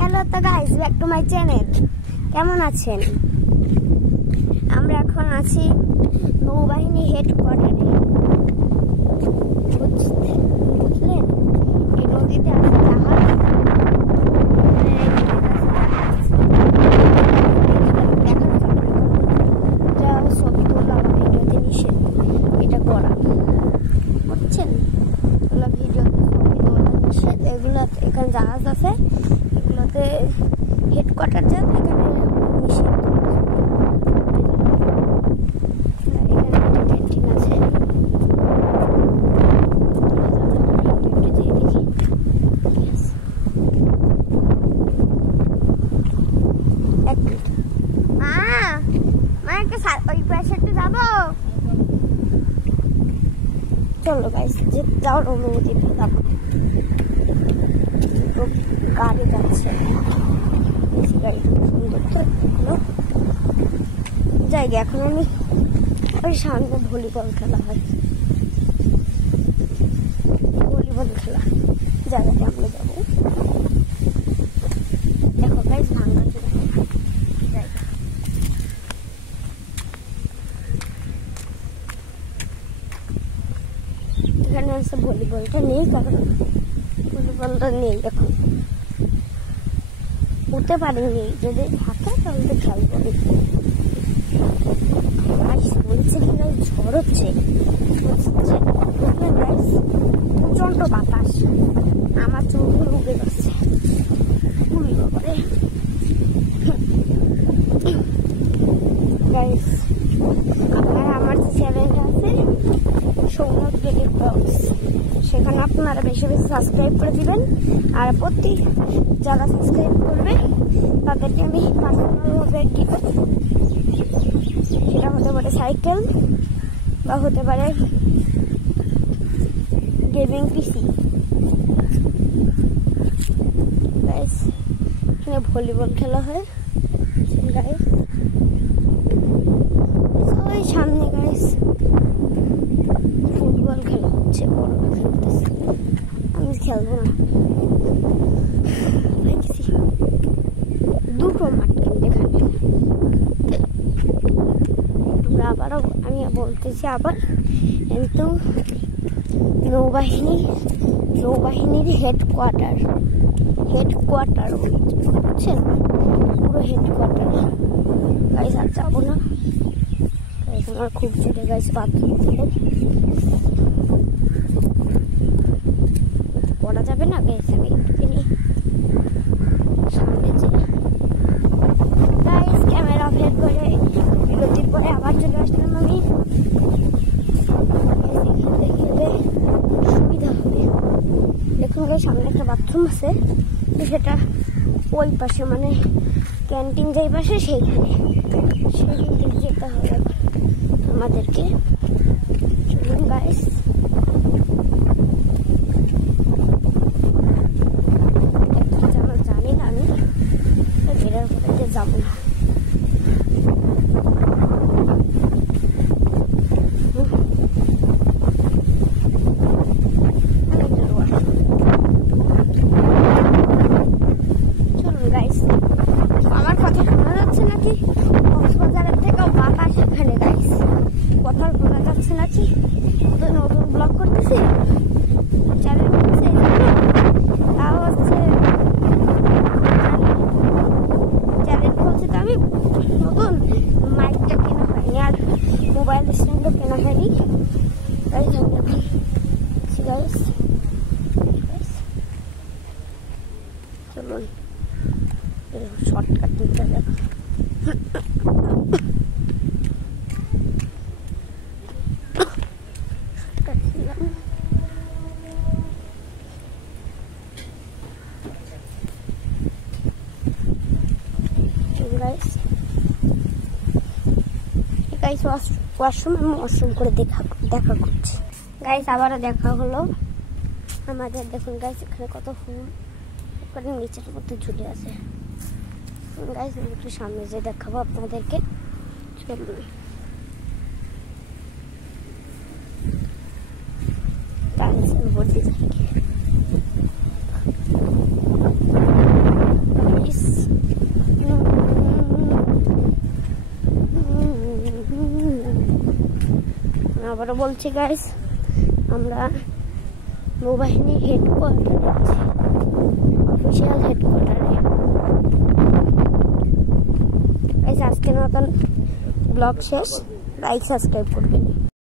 Hello তো guys, back to my channel. কেমন আছেন? আমরা এখন আছি নৌবাহিনী হেডকোয়ার্টারে। বুঝলেন, এই নদীতে আছে জাহাজ। ছবি তোলা বা ভিডিওতে নিষেধ, এটা করা বুঝছেন। এগুলো ভিডিওতে ছবি তোলা নিষেধ। এগুলো এখানে জাহাজ আছে, এগুলোতে হেডকোয়ার্টার যান, এখানে নিষেধ। এখানে একটা ক্যান্টিন আছে, ওই পাশে যাবো। চলো গাইস, যে যাওয়ার অনুমতি পেলাম। গাড়ি যাচ্ছে, গাড়ি সুন্দর তো জায়গা। এখন আমি ওই সামনে ভলিবল খেলা হয়, ভলিবল খেলা জায়গাতে আমরা যাবো। দেখো গাইস, ভাঙ্গা জায়গা। এখানে আছে ভলিবলটা নেই, কারণ ভলিবলটা নেই এখন, উঠতে পারিনি। যদি থাকে তাহলে খেলবো। বলছে কিনা ঝড় হচ্ছে, প্রচন্ড বাতাস, আমার চোখগুলো উঠে যাচ্ছে। করে আপনারা আমার যে চ্যানেলটা আছে সৌনক ক্রিয়েটিভ ব্লগস, সেখানে আপনারা বেশি বেশি সাবস্ক্রাইব করে দিবেন। আর প্রতি যারা সাবস্ক্রাইব করবে তাদেরকে আমি পার্সোনালভাবে গিফট, সেটা হতে পারে সাইকেল বা হতে পারে গেমিং পিসি। গাইস, এখানে ভলিবল খেলা হয় গাইস। ওই সামনে গাইস ফুটবল খেলা হচ্ছে, বড়রা খেলতেছে, আমি খেলবো না। দুটো মাঠ কিন্তু এখানে। আমরা আবারও, আমি বলতেছি আবার, কিন্তু নৌবাহিনীর হেডকোয়ার্টার বুঝছেন, পুরো হেডকোয়ার্টার। গাইস আর যাবো না গাইস, আমার খুব জোরে গাইস বাথরুম থেকে পড়া যাবে না গাইস। আমি একটুখানি সামনে যে গাইস ক্যামেরা অফ করে বিরতির পরে আবার চলে আসলাম আমি। সুবিধা হবে, দেখুন সামনে একটা বাথরুম আছে, সেটা ওই পাশে, মানে ক্যান্টিন যেই পাশে সেইখানে, সেই দিক যেতে হবে আমাদেরকে। চলুন গাইস, জানি না, আমি বেড়ার পরে যাবো না। আমার কথা শোনা যাচ্ছে নাকি? কক্সবাজারের থেকেও বাতাস এখানে গাইস, কথা শোনা যাচ্ছে নাকি? তো নতুন ব্লগ করতেছি, চ্যানেল করতেছি, তাও হচ্ছে চ্যানেল খুলছি, তো আমি নতুন মাইকটা কেনা হয়নি আর মোবাইল স্ট্যান্ডও কেনা হয়নি। তাই গাইস চলুন শর্টকাট দিতে হবে। ওয়াশরুম, আমি ওয়াশরুম করে দেখা করছি গাইস। আবারও দেখা হলো আমাদের। দেখুন গাইস, এখানে কত ফুল নিচের মধ্যে ঝুলে আছে গাইস। আমি একটু সামনে যে দেখাবো আপনাদেরকে, চলুন। ভর্তি আবারও বলছি গাইস, আমরা নৌবাহিনী হেডকোয়ার্টারে আছি, অফিসিয়াল হেডকোয়ার্টারে। গাইস আজকের মতন ব্লগ শেষ, লাইক সাবস্ক্রাইব করবেন।